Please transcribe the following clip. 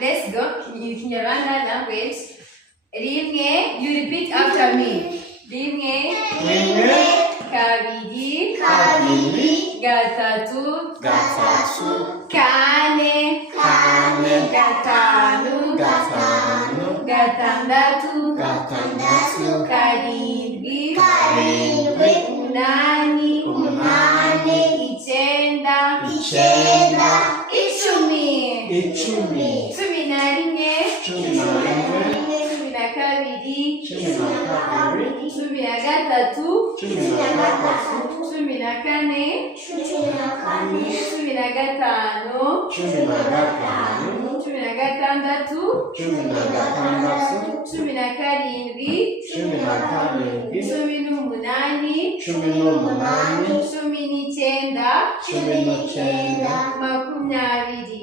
Let's go in Kinyarwanda language. Rimwe, you repeat after me. Rimwe, kabiri, gatatu, kane, gatanu, gatandatu, karindwi, umunani, icyenda, icumi. Cumi na rimwe, cumi na kabiri, cumi na gatatu, cumi na kane, cumi na gatanu, cumi na gatandatu, cumi na karindwi, cumi n'umunani, cumi n'icyenda, makumyabiri.